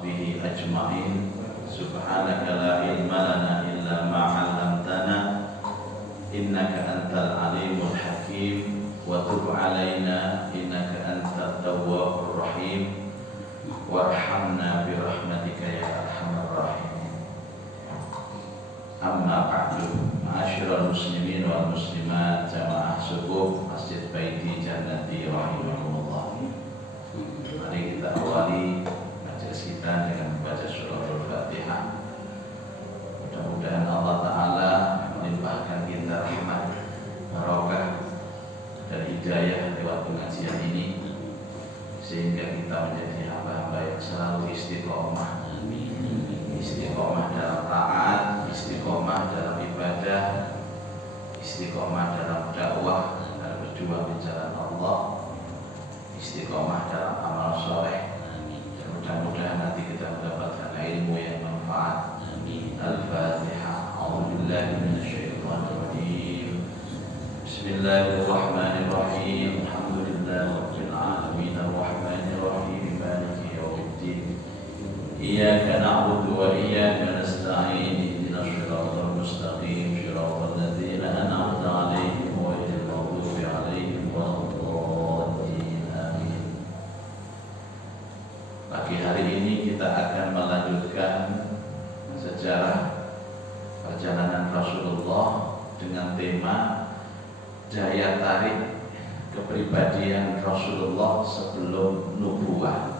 وصحبه أجمعين. سبحانك لا علم لنا إلا ما علمتنا إنك أنت العليم الحكيم وتب علينا إنك أنت التواب الرحيم وارحمنا برحمتك يا أرحم الراحمين. أما بعد، معاشر المسلمين والmuslimat jamaah subuh Masjid Baiti Jannati rahimahumullah. Mari kita awali majelis kita dengan membaca surah Al-Fatihah. Mudah-mudahan Allah Ta'ala melimpahkan kita rahmat, barokah dan hidayah lewat pengajian ini, sehingga kita menjadi hamba-hamba yang selalu istiqomah. Istiqomah dalam taat, istiqomah dalam ibadah, istiqomah dalam dakwah dan berjuang di jalan Allah, istiqomah dalam amal soleh. Dan mudah-mudahan nanti kita mendapatkan ilmu yang manfaat. Al-Fatihah. A'udzubillahi minasyaitonir rajim. Bismillahirrahmanirrahim. Alhamdulillahirabbil alamin arrahmanir rahim maliki yaumiddin. Iyyaka na'budu wa iyyaka nasta'in. Ihdinas siratal mustaqim, siratal ladzina an'amta 'alaihim ghairil maghdubi 'alaihim waladdallin. Amin. Pagi hari ini kita akan melanjutkan sejarah perjalanan Rasulullah dengan tema daya tarik kepribadian Rasulullah sebelum nubuwah.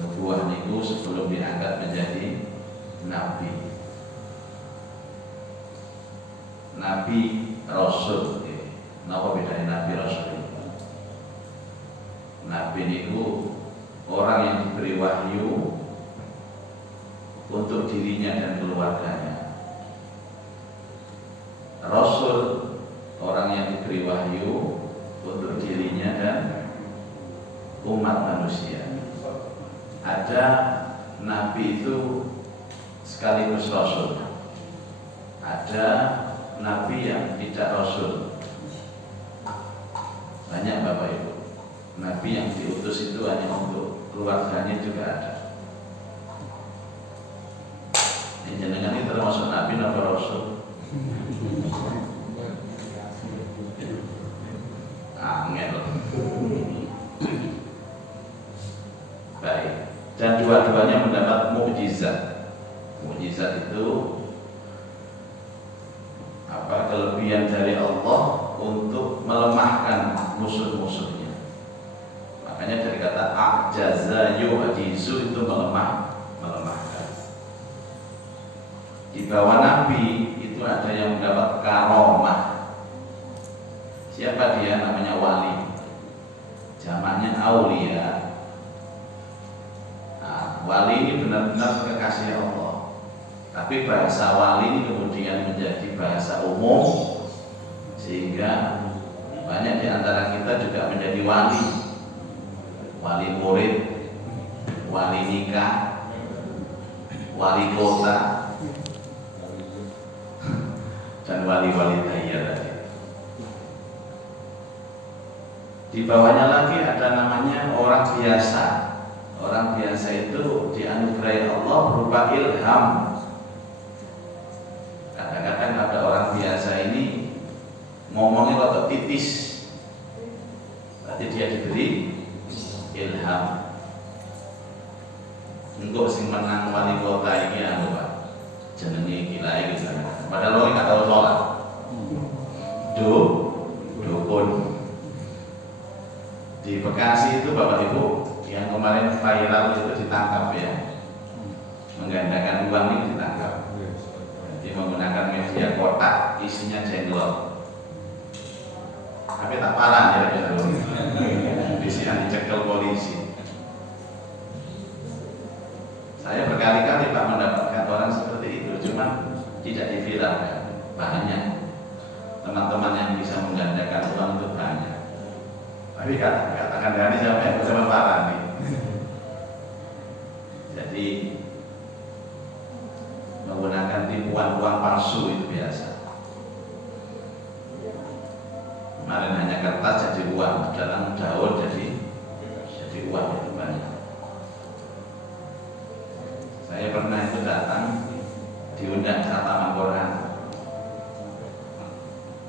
Nubuwah itu sebelum diangkat menjadi nabi. Nabi Rasul. Napa bedanya nabi Rasul? Nabi itu orang yang diberi wahyu untuk dirinya dan keluarganya. Rasul orang yang diberi wahyu untuk dirinya dan umat manusia. Ada nabi itu sekaligus rasul. Ada nabi yang tidak rasul. Banyak Bapak Ibu. Nabi yang diutus itu hanya untuk keluarganya juga ada. Jenengan ini termasuk nabi atau rasul? Angel. Baik. Dan dua-duanya mendapat mukjizat. Mukjizat itu kelebihan dari Allah untuk melemahkan musuh-musuhnya. Makanya dari kata ajaza yu'jizu itu melemahkan. Di bawah Nabi itu ada yang mendapat karomah. Siapa dia? Namanya wali. Jamaknya aulia. Nah, wali ini benar-benar kekasih Allah. Tapi bahasa wali ini kemudian menjadi bahasa umum, sehingga banyak di antara kita juga menjadi wali. Wali murid, wali nikah, wali kota, dan wali-wali daya tadi. Di bawahnya lagi ada namanya orang biasa. Orang biasa itu dianugerahi Allah berupa ilham. Kadang-kadang ada orang biasa ini ngomongnya kok titis, berarti dia diberi ilham. Untuk sing menang wali kota ini Pak, jenenge gila gitu. Padahal lo nggak tahu sholat. Dukun. Di Bekasi itu Bapak Ibu yang kemarin viral itu ditangkap ya, menggandakan uang ini ditangkap. Jadi menggunakan media kotak isinya jenglot. Tapi tak parah ya dulu. Isinya dicekel polisi. Saya berkali-kali Pak mendapatkan orang seperti itu, cuma tidak diviralkan. Banyak teman-teman yang bisa menggandakan uang itu banyak. Tapi katakan dari siapa yang bisa parah nih. Jadi menggunakan tipuan uang palsu itu biasa. Kemarin hanya kertas jadi uang, dalam daun jadi uang itu banyak. saya pernah itu datang diundang khataman Quran,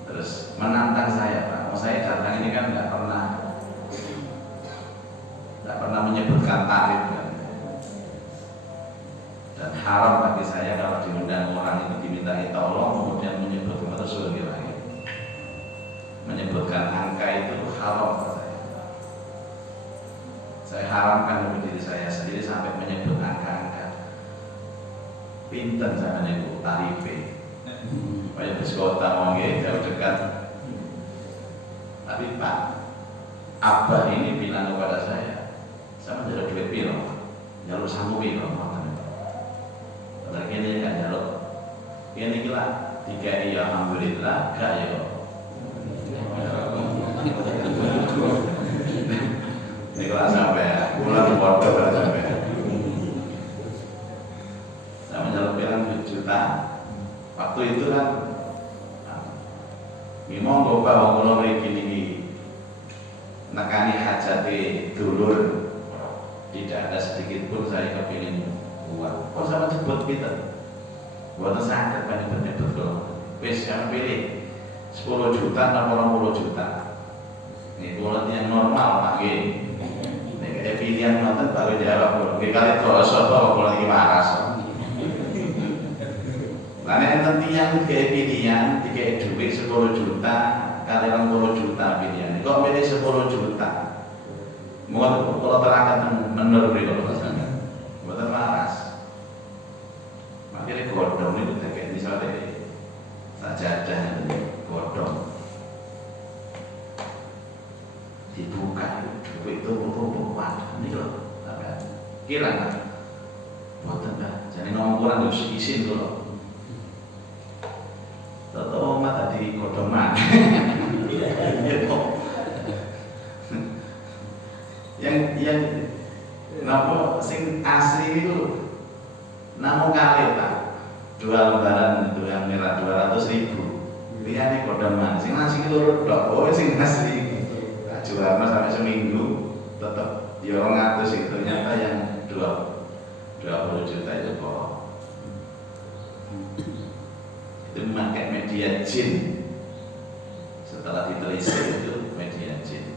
terus menantang saya, Pak. Oh, saya datang ini kan nggak pernah menyebutkan tarif kan. Dan haram bagi saya kalau diundang orang itu dimintai tolong kemudian menyebutkan Rasulullah, menyebutkan angka itu haram bagi saya. Saya haramkan bagi diri saya sendiri sampai menyebut angka-angka. Pinten sama niku tarife. Kayak bus kota mungkin jauh dekat. Tapi Pak, Abah ini bilang kepada saya menjaluk duit piro, jaluk sanggup piro, terus ini kan jaluk, ini gila, tiga iya alhamdulillah, gak ya. Ini kelas sampai, bulan bodoh kelas sampai. Saya menjaluk bilang juta. Waktu itu kan, memang bapak bangun begini, nekani hajati dulur. Tidak ada sedikit pun saya kepingin uang. Kok sama jebut kita? Buat sakit banyak nyebut kalau. Wes yang pilih 10 juta atau 20 juta. Ini bulan yang normal Pak. Ini kayak pilihan nonton baru jawab. Ini kali terus atau bulan ini waras. Karena nanti yang kayak pilihan, kayak duit 10 juta, kali 20 juta pilihan. Kok pilih 10 juta? Mau kalau terangkat menurut kalau pasangan, buatan waras. Makanya godong itu kayak misalnya sajadah godong dibuka duit itu buat ini loh, apa? Kira nggak? Buatan dah. Jadi ngomong kurang harus izin dulu. Tahu mata di godong mana? yang napa sing asli itu namun kali Pak, 2 lembaran itu yang merah 200.000. Liyane kodaman sing asli loro tok. Oh sing asli tak jual sampai seminggu tetap ya 200 itu ternyata yang 20 juta itu kok itu memakai media jin. Setelah ditelisik itu media jin.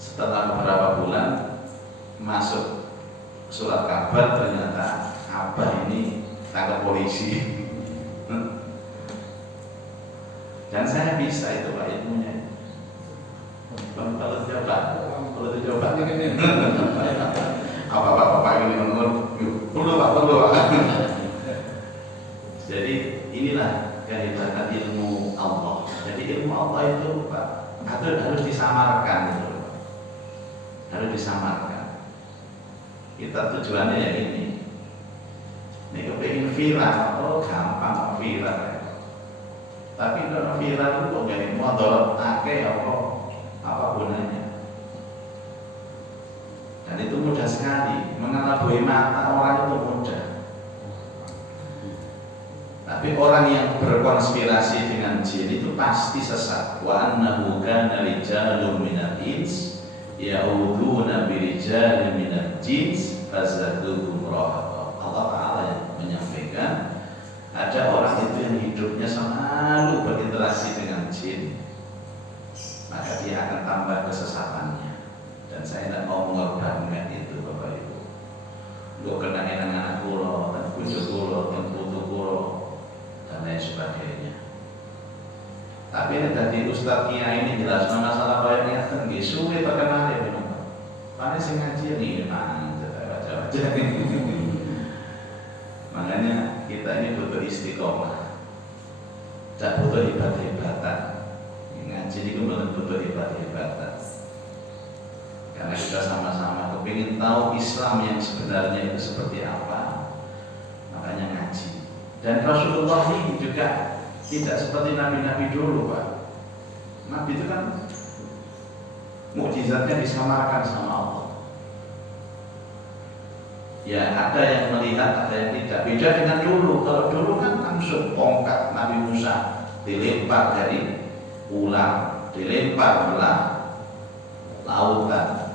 Setelah beberapa bulan masuk surat kabar ternyata Abah ini tangkap polisi. Dan saya bisa itu Pak ilmunya. Kalau coba. Apa ini menurut perlu Pak. Jadi inilah kehebatan ilmu Allah. Jadi ilmu Allah itu Pak harus disamarkan gitu. Harus disamarkan. Kita tujuannya ya ini kepingin viral, oh gampang viral ya. Tapi kalau viral itu kok jadi motor akeh apa gunanya? Dan itu mudah sekali, mengelabui mata orang itu mudah. Tapi orang yang berkonspirasi dengan jin itu pasti sesat. Wa annahu kana rijalun minal ins ya'uduna birijalin minal jins fazaduhum rahaqa. Allah Ta'ala yang menyampaikan ada orang itu yang hidupnya selalu berinteraksi dengan jin, maka dia akan tambah kesesatannya. Dan saya tidak mau mengorbankan itu Bapak Ibu. Untuk kena anak kulo, dan kucu kulo, dan putu kulo, dan lain sebagainya. Tapi ini tadi Ustadz Kiai ini jelas masalah kayaknya tinggi, sulit terkenal ya memang. Paling sing ngaji ini memang baca-baca. Makanya kita ini butuh istiqomah, tak butuh hebat-hebatan. Ngaji ini butuh hebat-hebatan. Karena kita sama-sama kepingin tahu Islam yang sebenarnya itu seperti apa, makanya ngaji. Dan Rasulullah ini juga tidak seperti nabi-nabi dulu Pak. Nabi itu kan mukjizatnya disamarkan sama Allah. Ya ada yang melihat, ada yang tidak. Beda dengan dulu. Kalau dulu kan langsung tongkat Nabi Musa dilempar dari ular, dilempar belah lautan.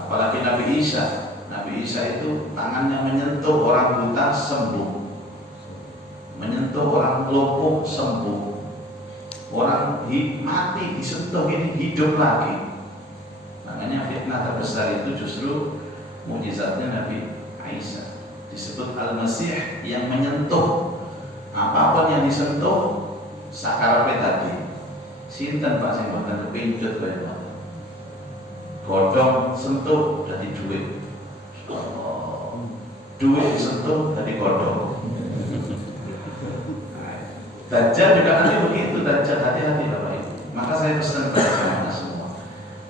Apalagi Nabi Isa Nabi Isa itu tangannya menyentuh orang buta sembuh, menyentuh orang lumpuh sembuh, orang mati disentuh ini hidup lagi. Makanya fitnah terbesar itu justru mukjizatnya Nabi Isa. Disebut Al-Masih yang menyentuh, apapun yang disentuh sakarepe tadi. Sinten Pak sing boten kepincut kaya ngoten. Godhong sentuh dadi duit. Duit disentuh dadi godhong. Dajjal juga nanti begitu, Dajjal, hati-hati Bapak Ibu. Maka saya pesan kepada jamaah semua,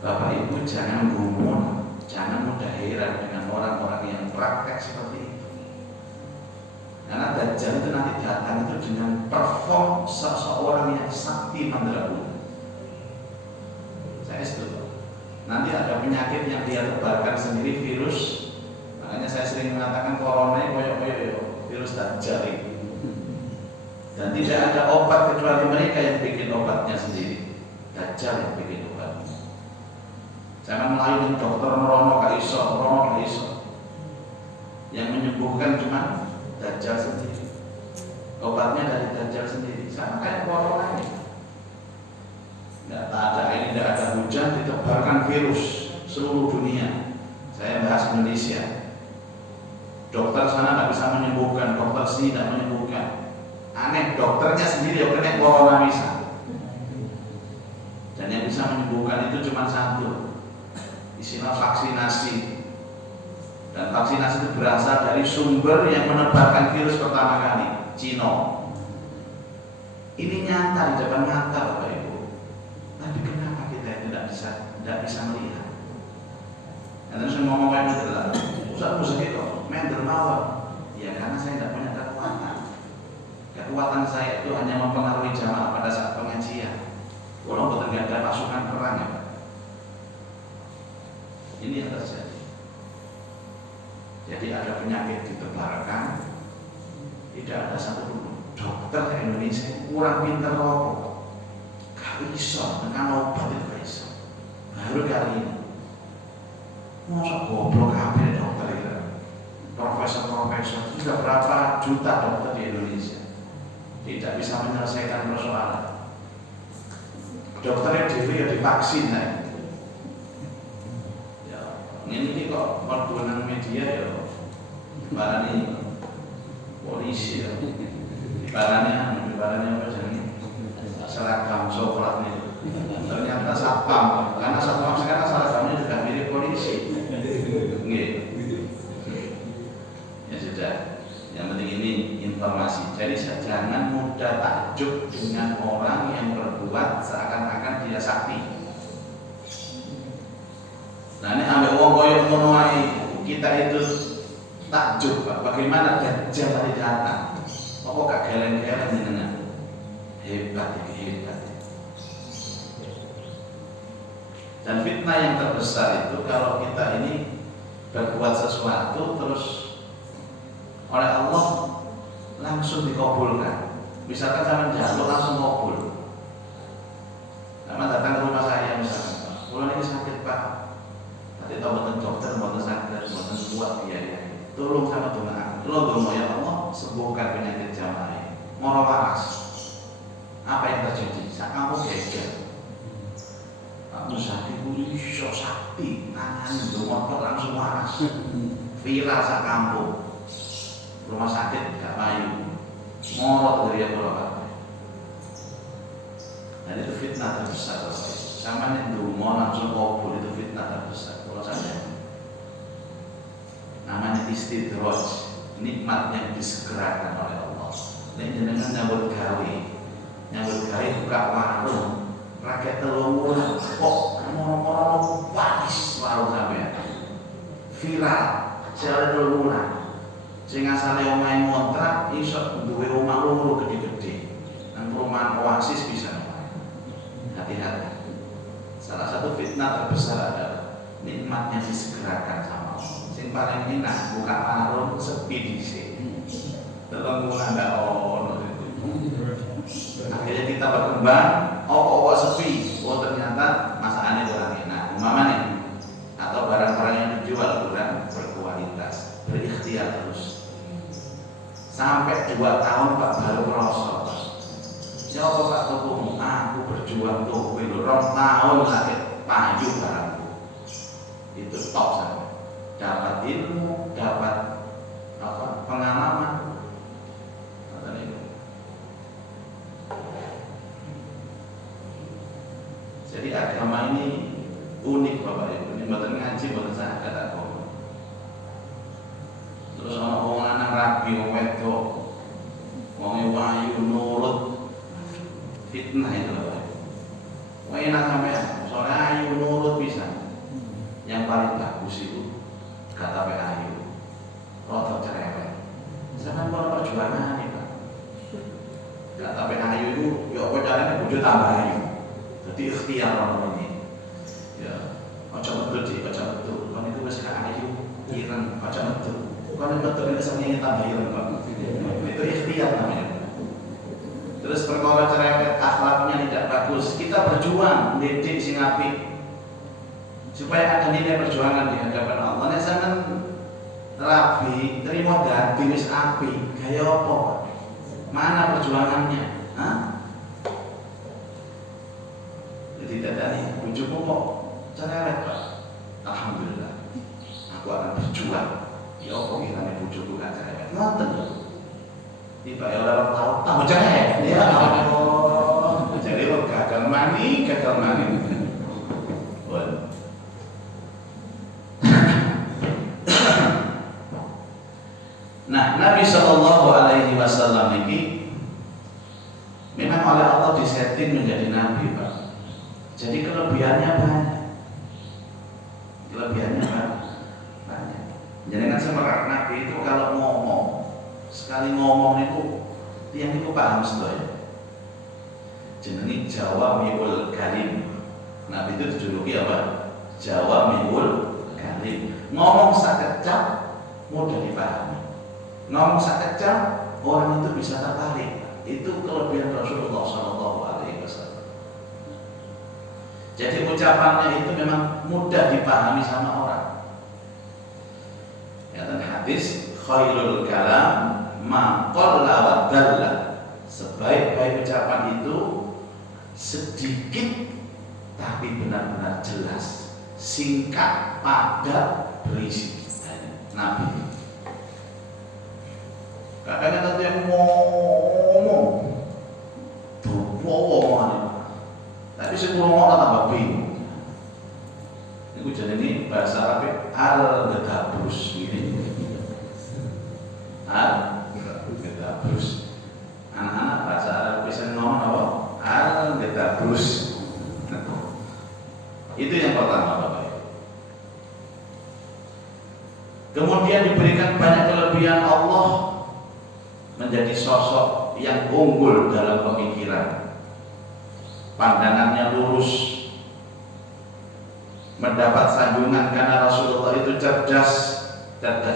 Bapak Ibu jangan gumun, jangan mudah heran dengan orang-orang yang praktek seperti itu. Karena Dajjal itu nanti datang itu dengan perform seseorang yang sakti mandraguna. Saya setuju. Nanti ada penyakit yang dia tebarkan sendiri, virus. Makanya saya sering mengatakan corona ini koyok-koyok virus Dajjal itu. Dan tidak ada obat kecuali mereka yang bikin obatnya sendiri. Dajjal yang bikin obatnya. Jangan melayani dokter merono kaiso. Yang menyembuhkan cuma Dajjal sendiri. Obatnya dari Dajjal sendiri. Sama kayak corona ini. Tidak ada hujan, ditebarkan virus seluruh dunia. Saya bahas Indonesia. Dokter sana tidak bisa menyembuhkan, dokter sini tidak menyembuhkan. Aneh, dokternya sendiri yang kena corona bisa. Dan yang bisa menyembuhkan itu cuma satu, istilah vaksinasi. Dan vaksinasi itu berasal dari sumber yang menebarkan virus pertama kali, Cina. Ini nyata di depan mata Bapak Ibu. Tapi kenapa kita tidak bisa melihat? Karena saya ngomong kayak gitu lah. Ustaz musik itu main dermawan. Ya karena saya tidak punya kekuatan. Kekuatan saya itu hanya mempengaruhi jamaah pada saat pengajian. Walaupun tidak ada pasukan perang ya. Ini yang terjadi. Jadi ada penyakit ditebarkan, tidak ada satu dokter di Indonesia kurang pintar rokok. Gak bisa dengan obat itu gak bisa. Baru kali ini. Masa goblok kabeh dokter itu. Profesor sudah berapa juta dokter di Indonesia tidak bisa menyelesaikan persoalan. Dokternya ya divaksin ya. Ini kok perbuatan media ya barani polisi ya. Barangnya apa jadi seragam coklat nih. Ternyata satpam, karena satpam sekarang seragamnya juga mirip polisi. Nggih. Ya sudah. Yang penting ini informasi. Jadi jangan mudah takjub dengan orang yang berbuat seakan-akan dia sakti. Nah ini ambil wong koyo ngono ae kita itu takjub Pak. Bagaimana Dajjal tadi datang? Kok gak geleng-geleng jenengan? Hebat. Dan fitnah yang terbesar itu kalau kita ini berbuat sesuatu terus oleh Allah langsung dikabulkan. Misalkan saya menjaluk langsung kabul. Sama datang ke rumah saya misalkan, kalau ini sakit Pak, tadi tahu betul dokter, betul sakit, betul kuat biaya. Tolong sama Tuhan, tolong ya Allah sembuhkan penyakit jamaah ini. Moro waras. Apa yang terjadi? Saat kamu geger, kamu sakit, so sakti, tangan motor langsung waras. Viral sak kampung. Rumah sakit gak payu, morot dari apa Pak. Dan itu fitnah terbesar. Sama yang dulu langsung kabul itu fitnah terbesar. Kalau saya namanya istidraj, nikmat yang disegerakan oleh Allah. Ini jenengan nyambut gawe buka warung, rakyat telunguran, kok moro-moro waris warung sampean. Viral, jalan telunguran. Sing asale omahe ngontrak iso duwe omah loro gede-gede. Nang perumahan Oasis bisa. Hati-hati. Salah satu fitnah terbesar adalah nikmat yang disegerakan sama Allah. Sing paling enak buka warung sepi dhisik. Telunguran ndak ono. Akhirnya kita berkembang, kok sepi. Oh ternyata masakannya kurang enak. Umpama nih atau barang-barang yang dijual kurang berkualitas. ikhtiar terus. Sampai 2 tahun Pak baru merosot. Siapa Pak tukumu? Aku berjuang tuh 2 tahun lagi payu barangku. Itu top sampai. Dapat ilmu, dapat pengalaman. Jadi agama ini unik Bapak Ibu. Ini mboten ngaji, mboten saged agama. Terus ana wong lanang rabi wong wedok. Wong wayu nurut. Fitnah itu Bapak Ibu. Wong enak sampean, soalnya ayu nurut bisa. Yang paling bagus itu kata ayu. Rotor cerewet. Sampeyan mau perjuangan nih Pak. Kata ayu itu ya apa caranya bojo tambah ayu. Jadi ikhtiar orang ini. Ya, ojo betul ojo betul. Kan itu wis gak ayu, ireng, ojo betul. Kan betul ini sampe tambah ireng Pak. Itu ikhtiar namanya. Terus perkara cerewet akhlaknya tidak bagus, kita berjuang mendidik sing apik. Supaya ada nilai perjuangan di hadapan Allah. Nek sampean rabi, terima ganti wis apik, gaya apa Pak? Mana perjuangannya? Hah? Tidak ada nih, bujuku kok cerewet Pak. Alhamdulillah, aku akan berjuang. Ya apa kiranya bujuku gak cerewet? Ngoten lho. Tiba ya orang tahu tambah cerewet. Ya Allah. Jadi lo gagal mani. Nah, Nabi Shallallahu Alaihi Wasallam ini memang oleh Allah disetting menjadi nabi Pak. Jadi kelebihannya banyak. Banyak. Jadi kan semerah Nabi itu kalau ngomong, sekali ngomong itu tiang itu paham sedoyo. Jenenge Jawamiul Kalim. Nabi itu dijuluki apa? Jawamiul Kalim. Ngomong sakejap mudah dipahami. Ngomong sakejap orang itu bisa tertarik. Itu kelebihan Rasulullah Shallallahu Alaihi Wasallam. Jadi ucapannya itu memang mudah dipahami sama orang. Ya, dan hadis khairul kalam ma qalla wa dalla. Sebaik-baik ucapan itu sedikit tapi benar-benar jelas, singkat, padat, berisi. Nabi. Kadang-kadang dia ngomong, omongan. Tapi sebelum tambah bingung. Itu jadi ini bahasa Arab al-gadabrus ini. Al-gadabrus. Anak-anak bahasa Arab bisa ngomong apa? Al-gadabrus. Itu yang pertama Bapak Ibu. Kemudian diberikan banyak kelebihan Allah menjadi sosok yang unggul dalam pemikiran. Pandangannya lurus, mendapat sanjungan karena Rasulullah itu cerdas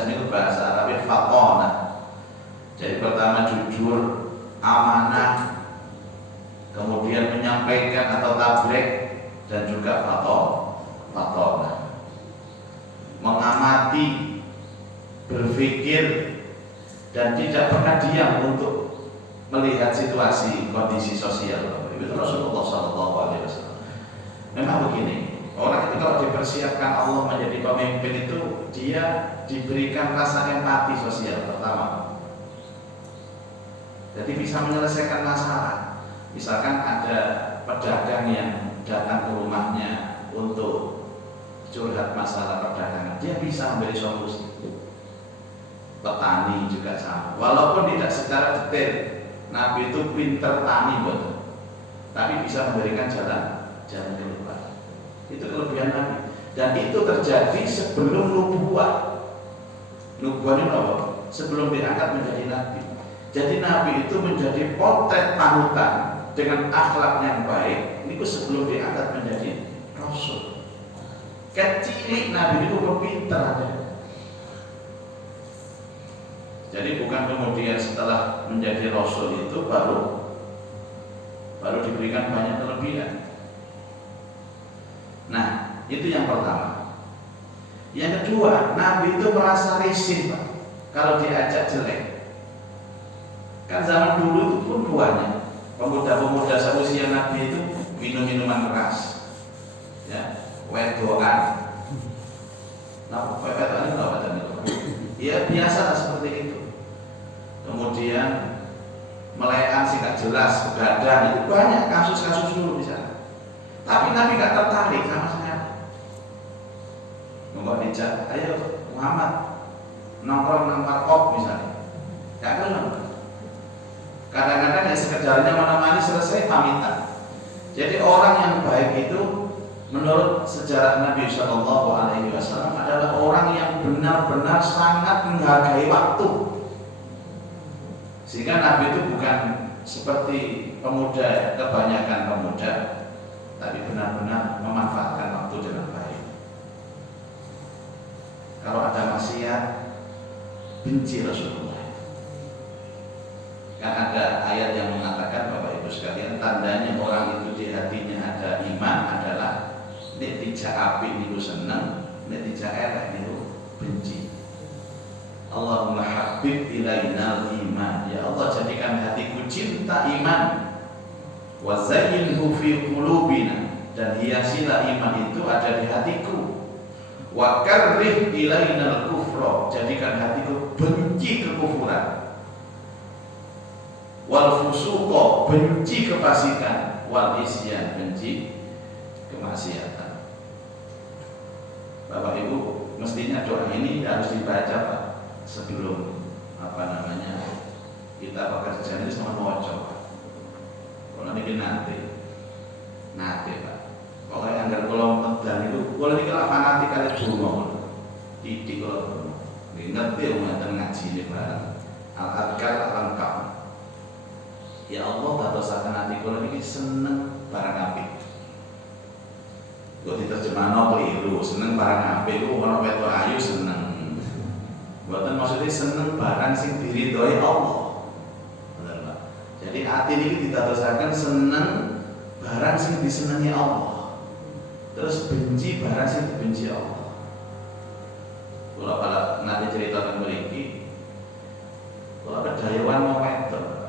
ini bahasa Arab faqona. Jadi pertama jujur, amanah, kemudian menyampaikan atau tabrek, dan juga faqona. Mengamati, berpikir, dan tidak pernah diam untuk melihat situasi kondisi sosial. Itu Rasulullah Shallallahu Alaihi Wasallam. Memang begini, orang itu kalau dipersiapkan Allah menjadi pemimpin itu dia diberikan rasa empati sosial pertama. Jadi bisa menyelesaikan masalah. Misalkan ada pedagang yang datang ke rumahnya untuk curhat masalah perdagangan, dia bisa memberi solusi. Petani juga sama. Walaupun tidak secara detail, Nabi itu pinter tani betul. Tapi bisa memberikan jalan keluar. Itu kelebihan Nabi. Dan itu terjadi sebelum nubuah. Nubuah itu apa? Sebelum diangkat menjadi Nabi. Jadi Nabi itu menjadi potret panutan dengan akhlak yang baik. Ini sebelum diangkat menjadi Rasul. Kecil Nabi itu pintar aja. Jadi bukan kemudian setelah menjadi Rasul itu baru diberikan banyak kelebihan. Nah, itu yang pertama. Yang kedua, Nabi itu merasa risih Pak. kalau diajak jelek. Kan zaman dulu itu pun buahnya pemuda-pemuda seusia Nabi itu minum minuman keras, ya, wedoan. Nah, wedoan itu apa tadi? Ya biasa seperti itu. Kemudian melekan sih gak jelas, begadang, itu banyak kasus-kasus dulu di sana. Tapi Nabi gak tertarik sama sekali. Nggak dijak, ayo Muhammad nongkrong nang warkop misalnya, gak kenal. Kadang-kadang ya sekedarnya menemani selesai pamitan. Jadi orang yang baik itu menurut sejarah Nabi Shallallahu Alaihi Wasallam adalah orang yang benar-benar sangat menghargai waktu. Sehingga Nabi itu bukan seperti pemuda, kebanyakan pemuda, tapi benar-benar memanfaatkan waktu dengan baik. Kalau ada maksiat, benci Rasulullah. Kan ada ayat yang mengatakan, Bapak Ibu sekalian, tandanya orang itu di hatinya ada iman adalah nek dijak apik niku seneng, nek dijak elek niku benci. Allahumma habib ilainal iman. Ya Allah, jadikan hatiku cinta iman. Wa zayyinhu fi qulubina, dan hiasilah iman itu ada di hatiku. Wa karrih ilainal kufra, jadikan hatiku benci kekufuran. Wal fusuqa, benci kefasikan. Wal isyan, benci kemaksiatan. Bapak Ibu, mestinya doa ini harus dibaca Pak sebelum kita bekerja ini sama wajah. Kalau ini nanti Pak. Kalau anggar kalau medal itu, kalau ini kalau fanatik kali dulu titik kalau ngerti yang ngeten ngaji ini barang al-adkar lengkap. Ya Allah, batasakan hati kalau ini seneng barang apik. Kalau diterjemahno keliru, seneng barang apik itu orang wedo ayu seneng. Buatan maksudnya seneng barang sing diridhoi Allah. Benar Pak. Jadi hati ini ditadosaken seneng barang sing disenengi Allah. Terus benci barang sing dibenci Allah. Kalau nanti ceritakan mriki, kalau kedayawan mau wedok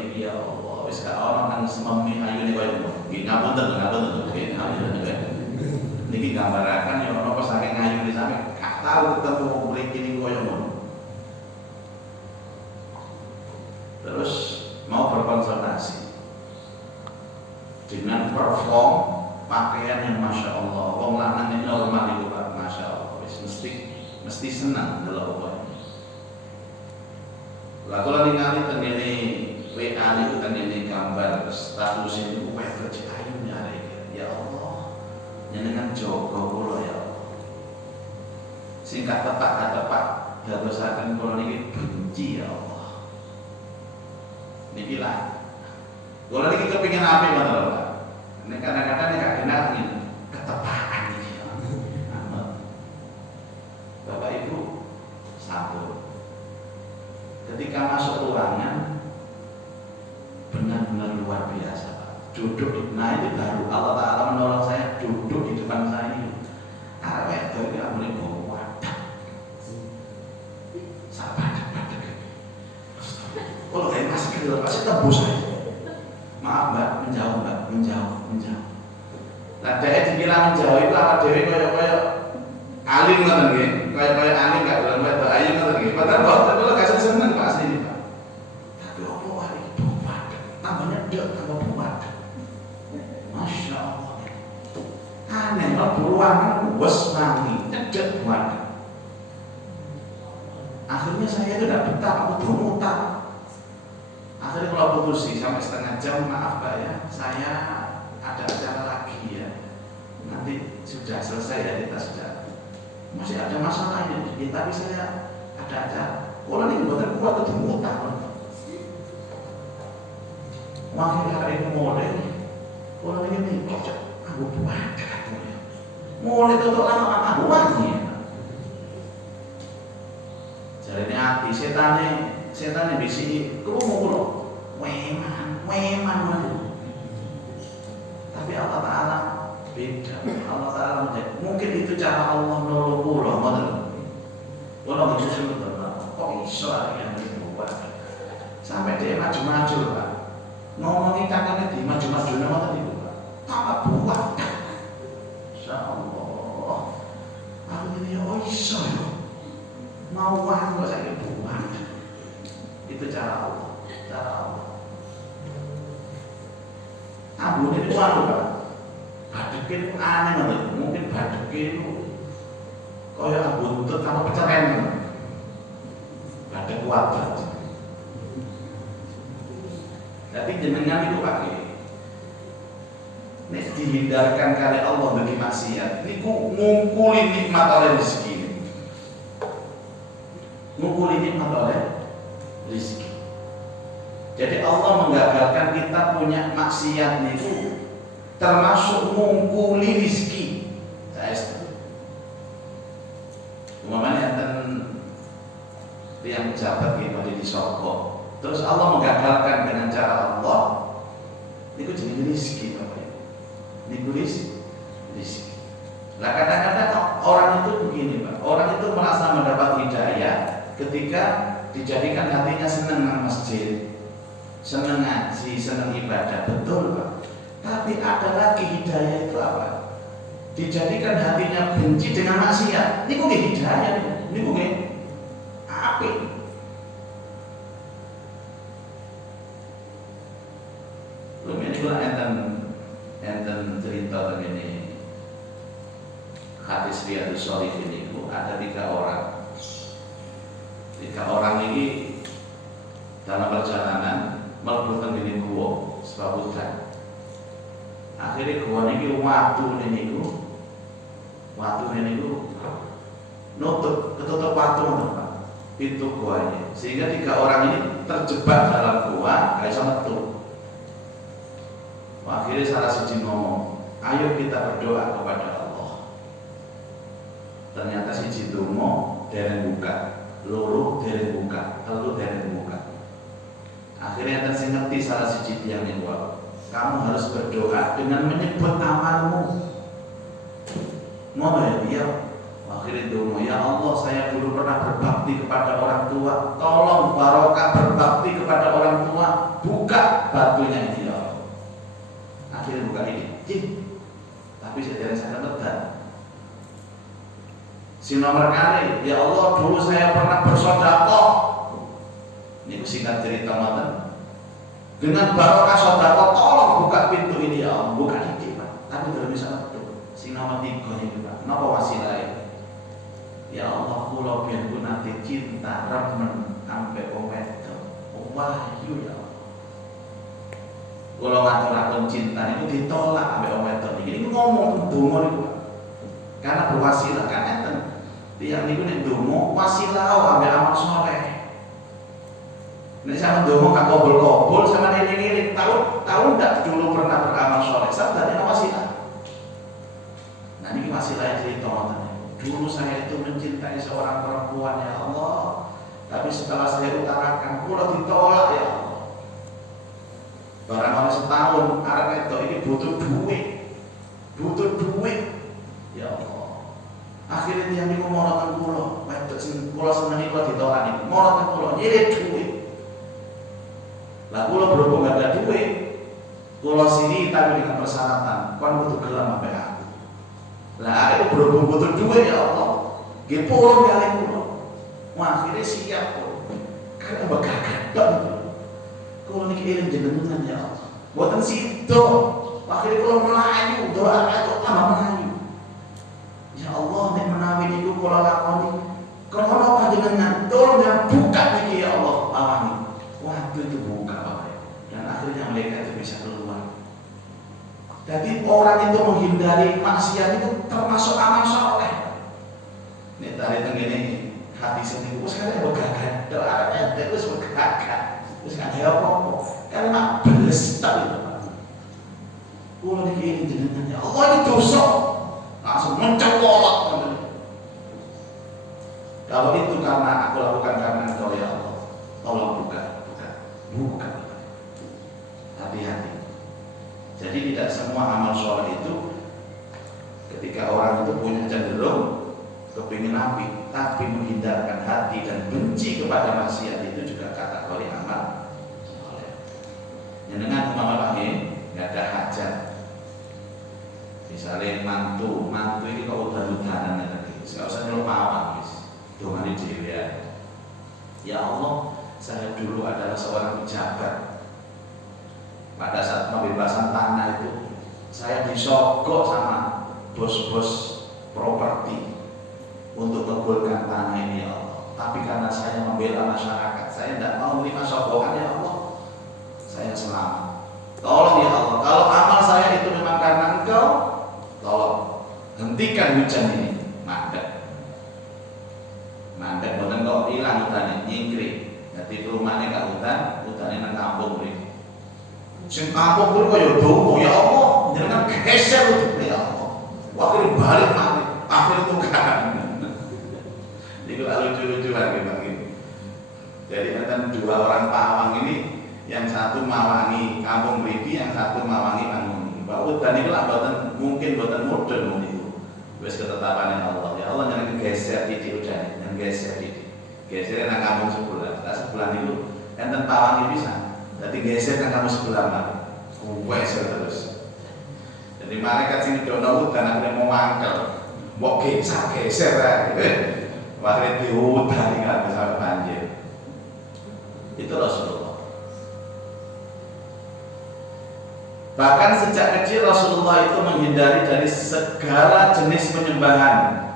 iki ya Allah, wis gak ono nang sememi ayune koyo ngono. Nggih ngapunten niki gambaraken ya ono pas saking ayune sampe gak tau ketemu wong mriki niku koyo ngono. Terus mau berkonsultasi dengan perform pakaian yang masya Allah, wong lanang ini normal itu Pak, masya Allah, mesti senang kalau pokoknya. Lah kalau ningali tengene WA itu tengene gambar status ini wedok ayu nyare. Ya Allah, nyenengan jogo kula ya Allah. Singkat tepat dadosaken kula niki benci ya Allah. Niki lah. Kula niki kepengin apik ngoten lho Pak. Nek kadang-kadang nek gak kenal ngene, ketepaan iki. Bapak Ibu sabar. Ketika masuk ruangan benar-benar luar biasa Pak. Duduk, nah itu baru Allah Ta'ala menolong saya duduk di depan saya ini. Arek itu gak boleh bawa wadah. Sabar. Kalau kayak masker pasti tembus saya. Maaf Mbak, menjauh. Nah dia dikira menjauh itu apa dewe koyo alim ngoten nggih. Koyo alim gak dalam wedok ayu ngoten nggih. Padahal kalau gak seneng Pak asli Pak. Tapi apa wae itu wadah. Tambahnya dek tambah wadah. Masya Allah. Aneh lah ruangan wes wangi, cedek wadah. Akhirnya saya itu tidak betah, aku mutar. Akhirnya kalau putusi sampai setengah jam, maaf Pak ya, saya ada acara lagi ya. Nanti sudah selesai ya, kita sudah masih ada masalah ini, ya, tapi saya ada acara. Kalau ini buatan kuat itu mutar. Makin hari ini mulai, kalau ini kocok, aku buat katanya. Mulai itu lama aku wangi. Jadi ini hati setan bisi kulo weman. Tapi Allah Ta'ala beda. Allah Ta'ala mungkin itu cara Allah nolong kulo, Kalau nggak susun kok iso yang dibuat sampai dia maju-maju Pak. Ngomongin cangkangnya di maju-maju nama tadi Pak. Tambah buat. Insyaallah. Aku ini oh iso ya. Mau kok saya buat. Itu cara Allah. Cara Allah. Abu ini kuat Pak. Badekin aneh nanti. Mungkin badekin kaya buntut sama peceren. Badek kuat banget. Tapi jenengan itu pakai. Nek dihindarkan kali Allah bagi maksiat, niku ngungkuli nikmat oleh rezeki. Ngungkuli nikmat oleh rezeki. Jadi Allah menggagalkan kita punya maksiat niku termasuk ngungkuli rezeki. Saya setuju. Umpamanya yang pejabat gitu di Soko. Terus Allah menggagalkan dengan cara Allah. Niku jadi rezeki Bapak Ibu. Niku rezeki. Nah kadang-kadang orang itu begini Pak. Orang itu merasa mendapat hidayah ketika dijadikan hatinya senang dengan masjid, senang ngaji, senang ibadah. Betul Pak. Tapi ada lagi hidayah itu apa? Dijadikan hatinya benci dengan maksiat. Niku ge hidayah. Niku ge apik. Lumayan juga enten cerita begini. Hadis Riyadhus Shalihin itu ada 3 orang. 3 orang ini dalam perjalanan mlebu teng gua sebab hutan. Akhirnya gua niki watu niku ketutup watu Pak. Pintu guanya. Sehingga 3 orang ini terjebak dalam gua, gak bisa metu. Akhirnya salah siji ngomong, ayo kita berdoa kepada Allah. Ternyata siji donga dereng buka, loro dereng buka, telu dereng buka. Akhirnya enten sing ngerti salah siji tiyang niku. Kamu harus berdoa dengan menyebut amalmu. Ngono ya dia. Akhirnya donga, ya Allah saya dulu pernah berbakti kepada orang tua. Tolong barokah berbakti kepada orang tua. Buka batunya ini ya Allah. Akhirnya buka ini, tapi saya lebat. Si nomor kali, ya Allah dulu saya pernah bersedekah. Ini singkat cerita mantan. Dengan barokah sedekah, tolong buka pintu ini ya Allah, buka ini Pak. Tapi tidak bisa betul. Si nomor 3 ini Pak, napa wasilah? Ya Allah, kula biyen ku nanti cinta remen sampai wedok. Wahyu ya Allah. Kalau ngaturaken cinta itu ditolak ambek wong wedok iki. Niku ngomong donga niku. Karena berwasilah kan enten. Tiyang niku nek donga wasilah ambek amal saleh. Nek sampeyan donga gak kabul-kabul sama eling-eling, tahu ndak dulu pernah beramal saleh, sadar nek wasilah. Nah niki wasilah cerita ngoten. Dulu saya itu mencintai seorang perempuan ya Allah. Tapi setelah saya utarakan, kula ditolak ya Allah. Barang oleh setahun, arek itu ini butuh duit, ya Allah. Akhirnya dia niku moroten kula, wedok sing kula senengi kula ditolak niku, moroten kula nyilih duit. Lah kula berhubung gak ada duit, kula sini tapi dengan persyaratan, kon kudu gelem ambek aku. Lah aku berhubung butuh duit ya Allah, nggih purun kali kula. Wah, akhirnya siap kok. Karena bakal gadok. Kalau niki eling jenengan ya Allah. Mboten sido. Akhire kula melayu, doa kok tambah melayu. Ya Allah, nek menawi niku kula lakoni, krana panjenengan tolong yang buka niki ya Allah, awani. Waduh itu buka Bapak. Dan akhirnya mereka itu bisa keluar. Jadi orang itu menghindari maksiat itu termasuk amal saleh. Nek tadi tengene hati seni wis kare begagan, doanya wis begagan. Terus kan ya apa? Karena beles tak itu. Kulo niki jenengan ya Allah ini dosa. Langsung mencolok. Kalau itu karena aku lakukan karena Engkau ya Allah, tolong buka. Hati-hati. Jadi tidak semua amal soleh itu ketika orang itu punya cenderung kepingin api, tapi menghindarkan hati dan benci kepada maksiat itu juga kategori amal soleh. Dengan umpama nggak ada hajat, misalnya mantu ini kok udan-udanan tadi, nggak usah nyuruh pawang, dongani dewi ya Allah, saya dulu adalah seorang pejabat. Pada saat pembebasan tanah itu saya disogok sama bos-bos properti untuk menggolkan tanah ini ya Allah. Tapi karena saya membela masyarakat, saya tidak mau menerima sogokan ya Allah, saya selamat. Tolong ya Allah, kalau amal saya itu memang karena Engkau, tolong hentikan hujan ini. Mandek boten kok hilang hutannya, nyingkri. Jadi perumahannya gak hutannya nang kampung ini. Sing kampung kuwi kaya donga ya Allah, jangan geser itu ya Allah. Waktu balik mati, akhir tukaran. Itu lucu-lucuan gitu. Jadi ada dua orang pawang ini, yang satu mawangi kampung mriki, yang satu mawangi kampung. Mbak Udan itu lah mungkin boten mudeng itu. Wis ketetapan Allah. Ya Allah jangan geser titik udan, jangan geser titik. Geser nang kampung sebelah. Lah sebelah itu enten pawangi bisa. Jadi geser kan kamu sebelah mana? Geser terus. Jadi malaikat sini dono udan akhirnya mau mangkel. Mbok geser ae. Akhirnya diudan ingat sampai banjir. Itu Rasulullah. Bahkan sejak kecil Rasulullah itu menghindari dari segala jenis penyembahan.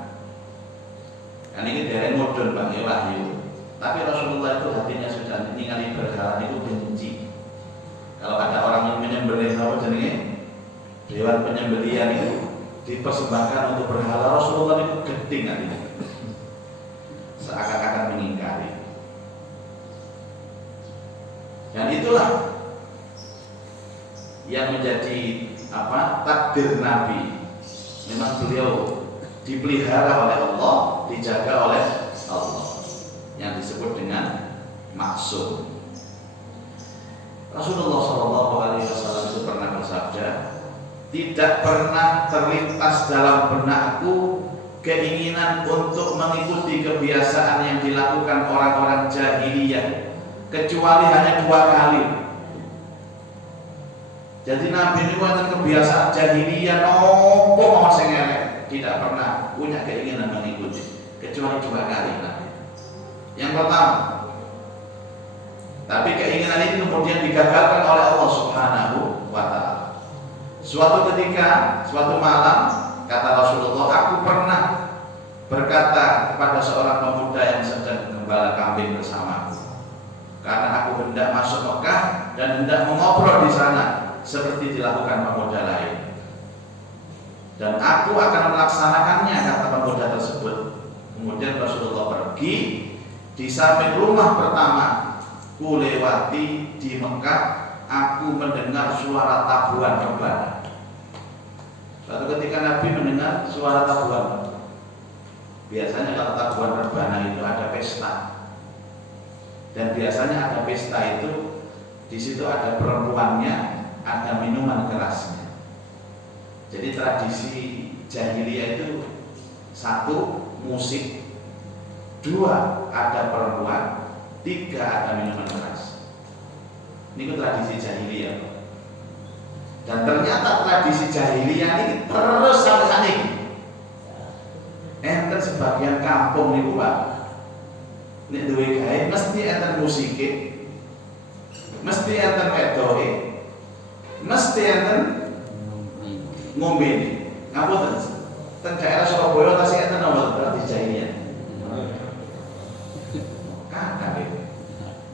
Kan ini dari modern Bang Wahyu. Tapi Rasulullah itu hatinya sudah ningali berhala itu benci. Kalau ada orang yang menyembelih apa jenenge hewan penyembelihan itu dipersembahkan untuk berhala, Rasulullah itu geding hatinya. Seakan-akan mengingkari. Dan itulah yang menjadi takdir Nabi. Memang beliau dipelihara oleh Allah, dijaga oleh Allah, yang disebut dengan maksum. Rasulullah SAW itu pernah bersabda, tidak pernah terlintas dalam benakku keinginan untuk mengikuti kebiasaan yang dilakukan orang-orang jahiliyah kecuali hanya 2 kali. Jadi Nabi ini wonten kebiasaan jahiliyah nopo mau sing elek, tidak pernah punya keinginan mengikuti kecuali 2 kali Nabi. Yang pertama, tapi keinginan ini kemudian digagalkan oleh Allah Subhanahu wa Ta'ala. Suatu ketika, suatu malam, kata Rasulullah, aku pernah berkata kepada seorang pemuda yang sedang gembala kambing bersamaku, karena aku hendak masuk Mekah dan hendak mengobrol di sana seperti dilakukan pemuda lain, dan aku akan melaksanakannya, kata pemuda tersebut. Kemudian Rasulullah pergi. Di samping rumah pertama ku lewati di Mekah, aku mendengar suara tabuhan rebana. Suatu ketika Nabi mendengar suara tabuhan. Biasanya kalau tabuhan rebana itu ada pesta, dan biasanya ada pesta itu di situ ada perempuannya, ada minuman kerasnya. Jadi tradisi jahiliyah itu 1 musik, 2 ada perempuan, 3 ada minuman keras. Ini tradisi jahiliyah. Dan ternyata tradisi jahiliyah ini terus sampai saat ini. Enten sebagian kampung niku Pak, nek duwe gawe mesti enten musike, mesti enten wedoke, mesti enten ngombe. Ngapunten, ten daerah Surabaya tasih enten apa tradisi jahiliyah?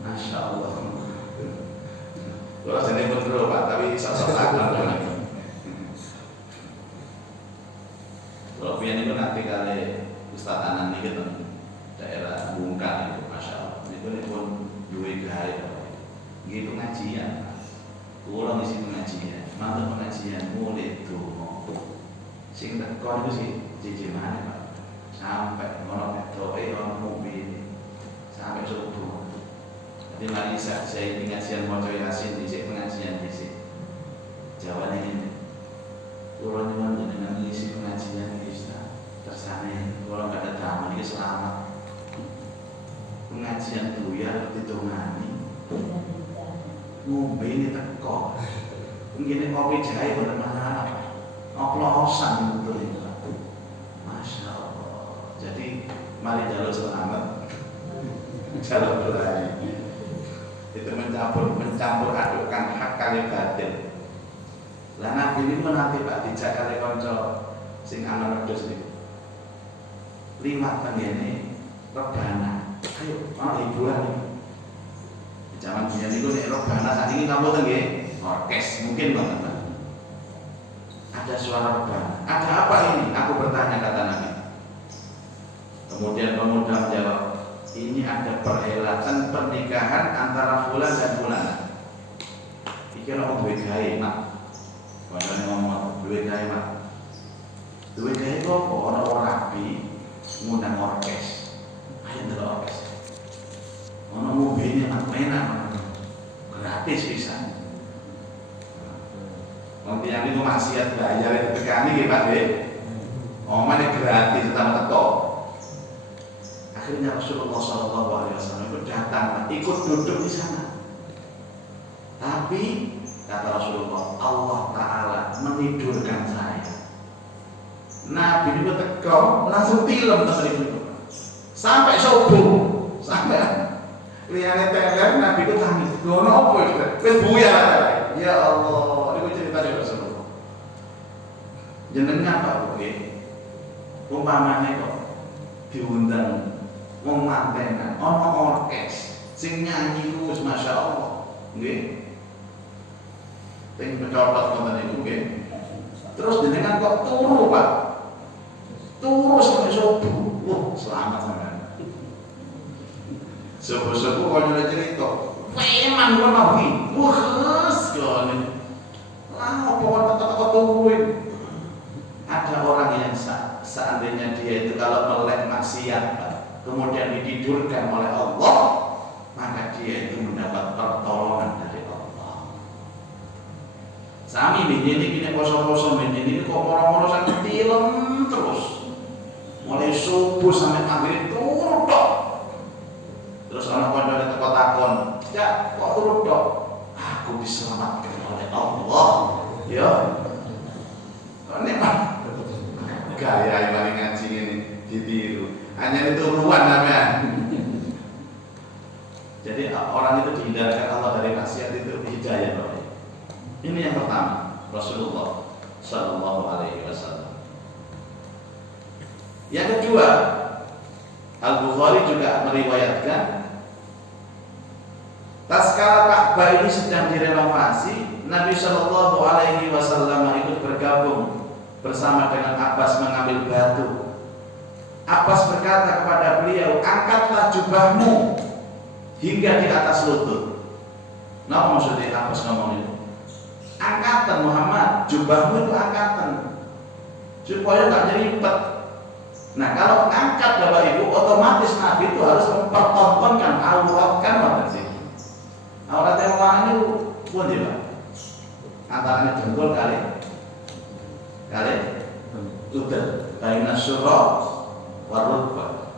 Masya Allah. Kalau jadi bener Pak, tapi sosok takut. Kalau pian itu nanti kali Ustaz Anan ini gitu, daerah Bungkal itu, Masya Allah. Itu pun duwe gawe, gitu pengajian. Kurang isi pengajian, mantu pengajian mulai tuh. Sing tekon itu sih cici mana Pak? Sampai ngono doa, ngono mobil, sampai subuh. Jadi mari saya pengajian mau coba Yasin di pengajian di sini. Jawaban ini, kurang dengan isi pengajian bisa tersane. Kalau nggak ada tamu ini selamat. Pengajian buyar ditungani. Ngombe ini teko. Mungkin kopi jahe boten masalah. Oplosan betul ini Pak. Masya Allah. Jadi mari jalur selamat. Jalur berani. Itu mencampur adukkan hak kali batin. Lah Nabi ini nanti Pak dijak kali konco sing anak wedhus niku. Limat tengene rebana. Ayo, ana hiburan iki. Zaman biyen niku nek rebana sakniki napa nggih? Orkes mungkin Pak. Ada suara rebana. Ada apa ini? Aku bertanya kata Nabi. Kemudian pemuda menjawab, ini ada perhelatan pernikahan antara fulan dan fulan. Pikir aku duwe gawe, Mak. Padahal ngomong duwe gawe, Mak. Duwe gawe kok ana wong rapi ngundang orkes. Ayo ndelok orkes. Ono mobilnya Mak enak. Gratis bisa. Nanti yang itu maksiat bayar ditekani nggih Pak nggih. Omane gratis tetap teko. Akhirnya Rasulullah SAW itu datang, ikut duduk di sana. Tapi kata Rasulullah, Allah Ta'ala menidurkan saya. Nabi itu teko langsung tilem itu. Sampai subuh, sampai liyane teler Nabi itu tangis. Lho napa iki? Wis buyar. Ya Allah, itu cerita dari Rasulullah. Jenengan Pak Buke, umpamane kok diundang wong mantenan, ana orkes, sing nyanyi ku Masya Allah, nggih. Ping pecotot ngoten niku nggih. Terus jenengan kok turu, Pak. Turu sampai subuh. Selamat sampean. Subuh-subuh kok nyuruh cerita. Preman kok nabi. Wes kon. Lah opo tetep turuin. Ada orang yang seandainya dia itu kalau melek maksiat, kemudian ditidurkan oleh Allah, maka dia itu mendapat pertolongan dari Allah. Sami ini poso-poso ini kok moro-moro sampe tilem terus. Mulai subuh sampai maghrib turut tok. Terus ana kanca teko takon, "Ya, kok turut tok?" Aku diselamatkan oleh Allah. Ya. Kok nek gaya yang ngaji ini ditiru. Hanya itu ruan namanya. Jadi orang itu dihindarkan Allah dari maksiat itu hidayah. Ini yang pertama, Rasulullah Sallallahu Alaihi Wasallam. Yang kedua, Al-Bukhari juga meriwayatkan, tatkala Ka'bah ini sedang direnovasi, Nabi Sallallahu Alaihi Wasallam ikut bergabung bersama dengan Abbas mengambil batu. Abbas berkata kepada beliau, angkatlah jubahmu hingga di atas lutut. Nah, maksudnya Abbas ngomong itu? Angkatan Muhammad, jubahmu itu angkatan supaya nggak nyerimpet. Nah, kalau ngangkat Bapak Ibu, otomatis Nabi itu harus mempertontonkan aurat, kan Bapak sih? Aurat yang mana itu pun ya Pak? Antaranya jempol kali udah baina surah warubah.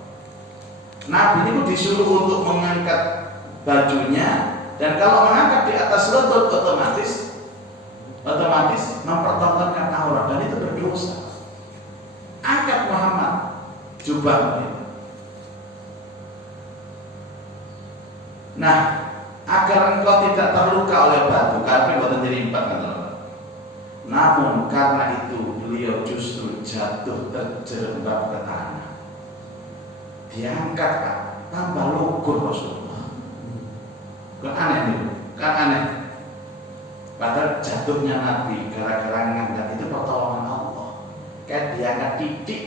Nabi itu disuruh untuk mengangkat bajunya, dan kalau mengangkat di atas lutut otomatis mempertontonkan aurat, dan itu berdosa. Angkat Muhammad jubah itu. Nah, agar engkau tidak terluka oleh batu, karena boten dirimpat kan. Namun karena itu beliau justru jatuh terjerembab ke tanah. Diangkat Pak, tambah lugur Rasulullah. Kan aneh nih, kan aneh. Padahal jatuhnya Nabi gara-gara ngangkat itu pertolongan Allah. Kayak diangkat titik,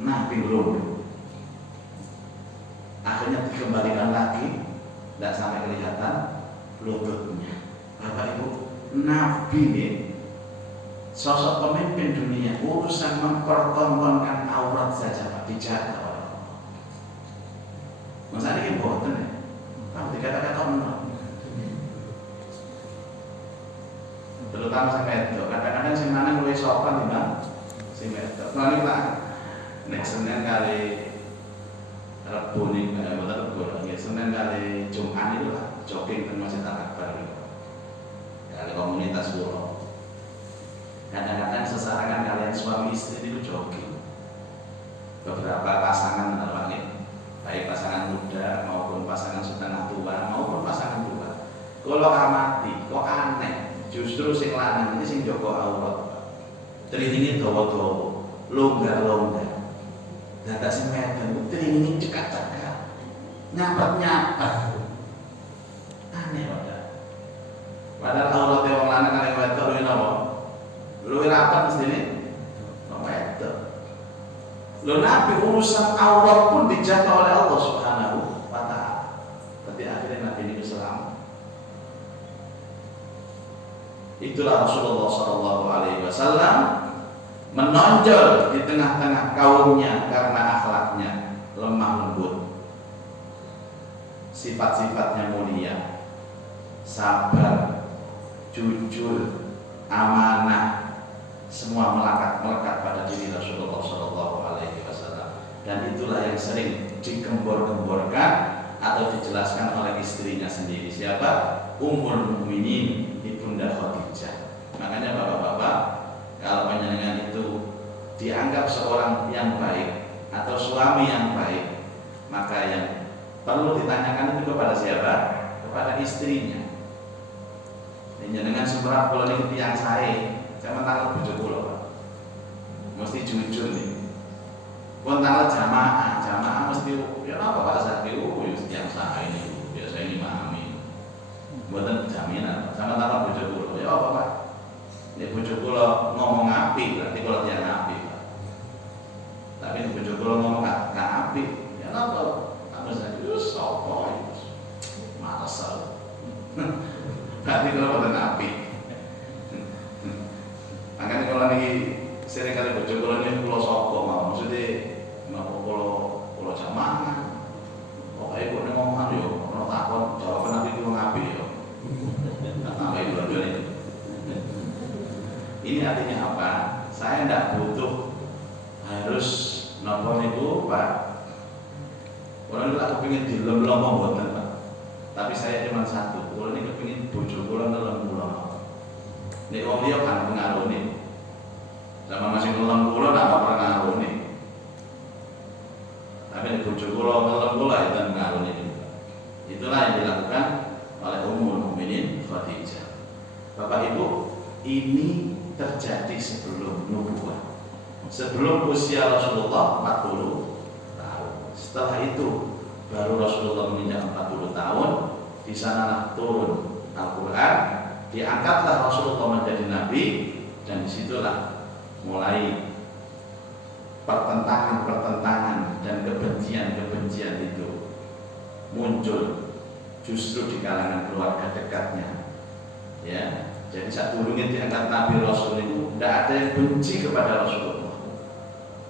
Nabi luntur. Akhirnya dikembalikan lagi, tidak sampai kelihatan lututnya. Bapak Ibu, Nabi nih sosok pemimpin dunia, urusan mempertontonkan aurat saja Pak dijaga oleh Allah. Masa ini boten ya? Kamu dikatakan menolak. Terutama sampai itu, kadang-kadang sing mana mulai sopan di bang, sing itu. Nanti Pak, nek Senin kali Rebo nih, betul Rebo. Ya Senin kali Jumat itu lah, jogging ke Masjid Al-Akbar itu. Kali komunitas Pulau. Kadang-kadang sesarangan kalian suami istri itu jogging. Beberapa pasangan namanya, baik pasangan muda maupun pasangan setengah tua maupun pasangan tua. Kalau amati, kok aneh. Justru sing lanang ini sing joko aurat. Trinine dawa-dawa, longgar-longgar. Data sing wedok trinine cekak-cekak. Nyapet-nyapet. Aneh padahal. Padahal aurat wong lanang kali wedok luwih napa? Luwih rapat mestine wong wedok. Lho Nabi urusan aurat pun dijaga oleh Allah Subhanahu wa taala. Berarti akhirnya Nabi ini Islam. Itulah Rasulullah SAW menonjol di tengah-tengah kaumnya karena akhlaknya lemah lembut, sifat-sifatnya mulia, sabar, jujur, amanah, semua melekat pada diri Rasulullah SAW. Dan itulah yang sering digembor-gemborkan atau dijelaskan oleh istrinya sendiri. Siapa? Ummul Mukminin, Ibunda Khadijah. Makanya bapak-bapak, kalau panjenengan itu dianggap seorang yang baik atau suami yang baik, maka yang perlu ditanyakan itu kepada siapa? Kepada istrinya. Panjenengan seberapa kalau ini tiang saya takut bojo kula, Pak. Mesti jujur nih. Pun tanggal jamaah mesti ya apa Pak Zaki tiang saya ini biasa ini mami. Buatan jaminan sama takut bojo kula. Ya apa Pak? Ya bojo kula ngomong apik berarti kalau tiang apik, Pak. Tapi bojo kula ngomong gak apik, ya napa? Tambah Zaki sapa iki? Males. Berarti kalau boten apik. Makanya kalau ini sering kali bojo kula ini kula sapa mau maksudnya napa kula jamaah. Pokoke kok nek ngomong yo ono takon jawaban nanti kula ngapi yo. Sampai dua-dua ini. Ini artinya apa? Saya tidak butuh harus napa niku, Pak. Orang itu aku pengen dilem-lem mboten, Pak. Tapi saya cuma satu, kula ini kepengin bojo kula nelem kula. Nek wong liya kan pengaruhne. Sama masih nelem kula ndak pernah pengaruhne. Tapi nek bojo kula nelem kula itu pengaruhne juga. Itulah yang dilakukan oleh Ummul Mukminin Khadijah. Bapak Ibu, ini terjadi sebelum nubuwah. Sebelum usia Rasulullah 40 tahun. Setelah itu baru Rasulullah menginjak 40 tahun, di sanalah turun Al-Qur'an, diangkatlah Rasulullah menjadi nabi, dan disitulah mulai pertentangan dan kebencian itu muncul justru di kalangan keluarga dekatnya. Ya, jadi saat turunnya diangkat Nabi Rasul itu tidak ada yang benci kepada Rasulullah.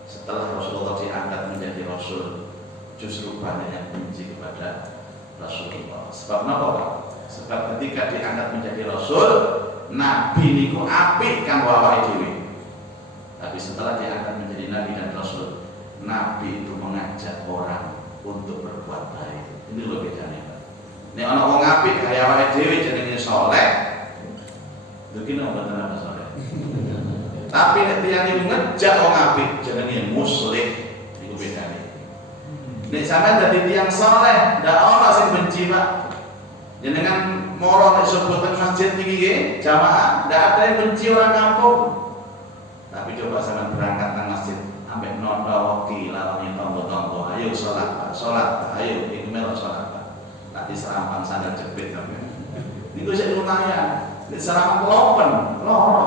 Setelah Rasulullah diangkat menjadi Rasul, justru banyak yang benci kepada Rasulullah. Sebab apa, Pak? Sebab ketika diangkat menjadi Rasul, Nabi niku apik kanggo awake dhewe. Tapi setelah diangkat menjadi Nabi dan Rasul, Nabi itu mengajak orang untuk berbuat baik. Ini loh bedanya, Pak. Nek ana wong apik kaya awake dhewe jenenge saleh, mungkin mboten apa saleh. Tapi nek tiyang niku ngejak wong apik jenenge muslim, iku bedane. Nek sampean dadi tiyang saleh, ndak ana sing benci, Pak. Jenengan moro nek sebutan masjid iki nggih, jamaah, ndak ada yang benci orang kampung. Tapi coba sampean berangkat nang masjid, ambek nondo ki larane tonggo-tonggo, ayo salat, Pak. Salat, ayo iki melok salat, Pak. Nanti serampang sandal jepit sampean. Niku sik lumayan. Nek serampang lopen, loro.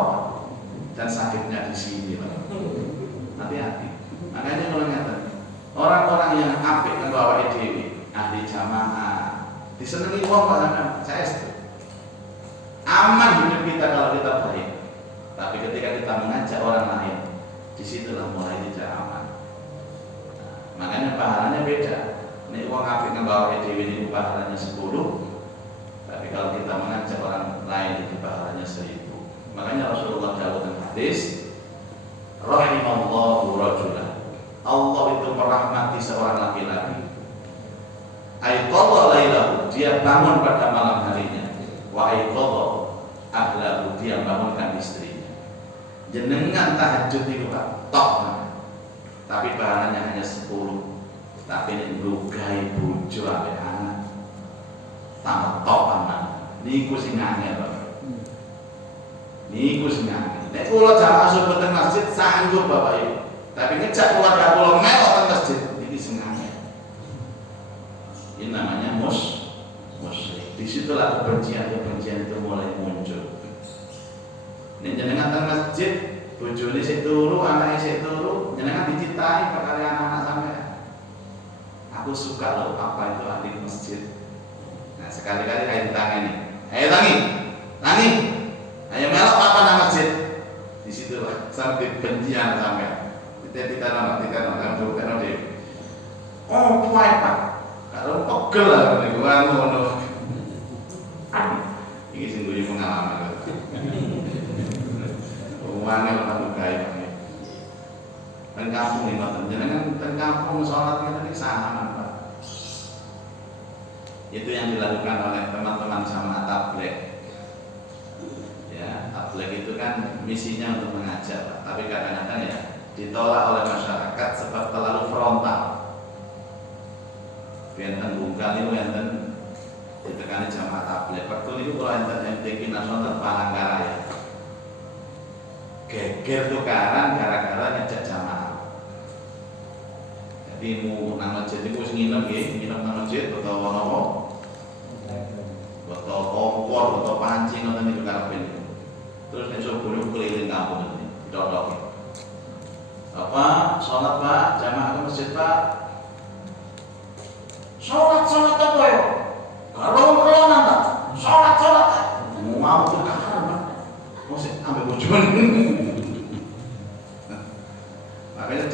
Dan sakitnya di sini, Pak. Hati-hati. Makanya kalau ngeten, orang-orang yang apik kanggo awake dhewe, ahli jamaah, disenengi wong Pak sampean, saya setuju. Aman hidup kita kalau kita baik. Tapi ketika kita mengajak orang lain, disitulah mulai tidak aman. Nah, makanya pahalanya beda. Nek wong apik kanggo awake dhewe niku pahalanya 10. Tapi kalau kita mengajak orang lain itu pahalanya 1000. Makanya Rasulullah dalam hadis, rahimallahu rajulan. Allah itu merahmati seorang laki-laki Aiqadha lailahu, dia bangun pada malam harinya. Wa aiqadha ahlahu, dia bangunkan istrinya. Jenengan tahajud itu Pak, tok. Tapi pahalanya hanya 10. Tapi nek nglugahi bojo ambek anak. Tambah tok aman. Niku sing angel, Pak. Niku sing angel. Nek kula jamaah subuh teng masjid sanggup Bapak Ibu. Tapi ngejak keluarga kula melok teng masjid iki sing angel. Ini namanya musyrik. Disitulah kebencian itu mulai muncul. Nek jenengan teng masjid, bojone sik turu, anake sik turu, jenengan dicintai perkara anak-anak sampean. Aku suka loh apa itu ahli masjid. Nah sekali-kali ayo ditangani. Ayo tangi. Ayo melok apa nama masjid. Di situ lah sampai bencian sampean. Kita nama deh. Oh kuai Pak. Kalau pegel lah niku ngono. Iki sing duwe pengalaman. Uangnya orang kaya. Teng kampung iki ngoten. Jenengan teng kampung salat ngene iki saman, Pak. Itu yang dilakukan oleh teman-teman jamaah tabligh. Ya, tabligh itu kan misinya untuk mengajak, Pak. Tapi kadang-kadang ya ditolak oleh masyarakat sebab terlalu frontal. Enten bungkal niku enten ditekani jamaah tabligh. Waktu niku kula enten MTQ nasional Palangkaraya. Geger tukaran gara-gara ngejak jamaah. Jadi mau nang masjid itu wis nginep nang masjid utawa napa? Utawa kompor, utawa pancing ngoten niku karepe niku. Terus nek subuh keliling kampung ini, dodok. Bapak, sholat Pak, jamaah ke masjid Pak. Sholat apa ya? Kalau Pak, sholat. Mau tukaran Pak. Mau sih ambil bojone. Makanya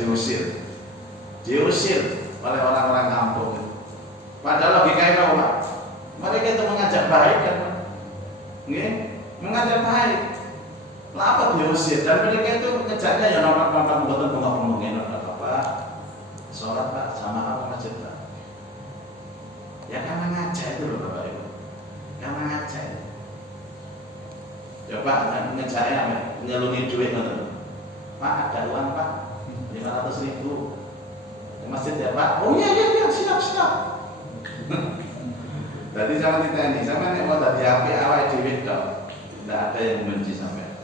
diusir oleh orang-orang kampung. Padahal logikanya apa Pak? Mereka itu mengajak baik kan Pak? Nggih, mengajak baik. Lapa diusir dan mereka itu ngejaknya ya nonton mboten ngomongin apa? Sholat Pak, sama apa masjid Pak? Ya karena ngajak itu loh Bapak Ibu. Karena ngajak. Ya Pak, ngejaknya apa? Nyelungi duit ngoten. Pak, ada uang Pak. 500.000 ke masjid ya Pak. Oh iya siap. Jadi sama ditanya, sama nek mau dadi apik awake dhewe tok. Tidak ada yang membenci sampai.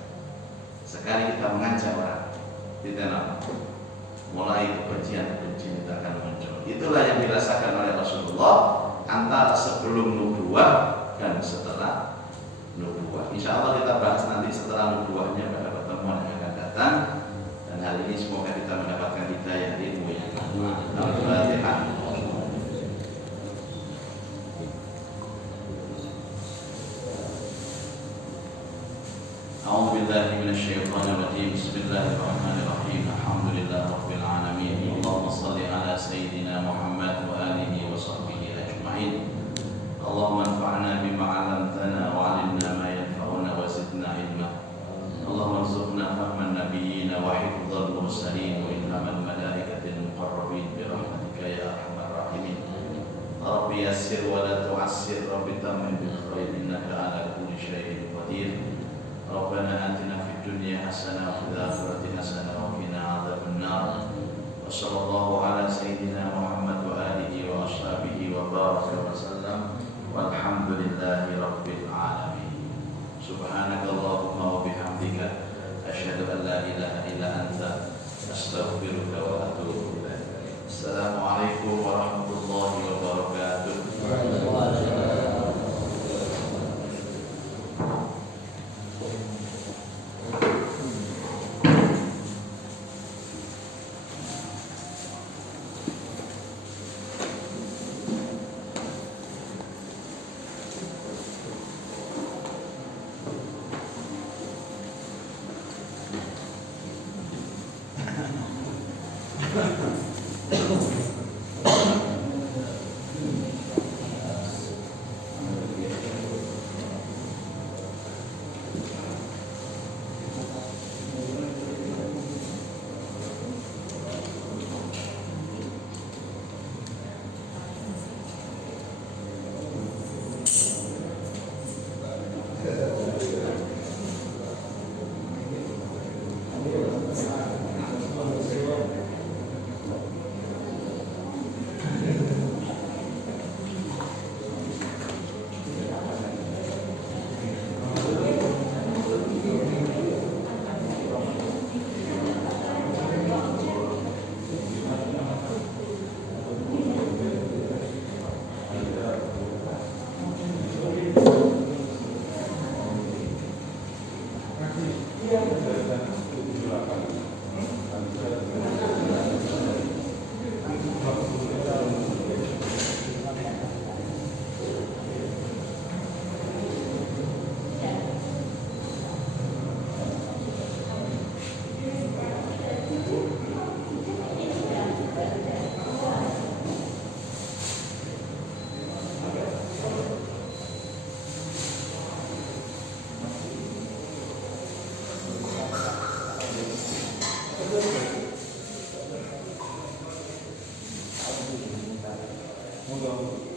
Sekali kita mengajak orang, kita mulai kebencian itu akan muncul. Itulah yang dirasakan oleh Rasulullah antara sebelum nubuwah dan setelah nubuwah. Insya Allah kita bahas nanti setelah nubuwahnya pada pertemuan yang akan datang. Dan hari ini semoga kita mendapatkan hidayah ilmu yang Al-Fatihah. A'udzu billahi minasyaitonir rajim. Bismillahirrahmanirrahim. Alhamdulillah rabbil alamin. Allahumma shalli ala sayyidina Muhammad wa alihi wa sahbihi ajma'in. Allahumma anfa'na bima 'allamtana wa 'allimna ma yanfa'una wa zidna ilma. Allahumma arzuqna fahman nabiyyin wa hifdzal mursalin wa ilhamal malaikatil muqarrabin bi rahmatika ya arhamar rahimin. Rabbi yassir wa la tu'assir, Rabbi tammim bil khair innaka 'ala kulli syai'in qadir. Rabbana atina fid dunya hasanah wa fil akhirati hasanah wa qina adzaban nar. Wa sallallahu ala sayyidina Muhammad wa alihi wa ashabihi wa baraka wa sallam. Walhamdulillahi rabbil alamin. Subhanakallahumma wa bihamdika asyhadu an la ilaha illa anta astaghfiruka wa atubu ilaik. Assalamualaikum warahmatullahi wabarakatuh. Monggo.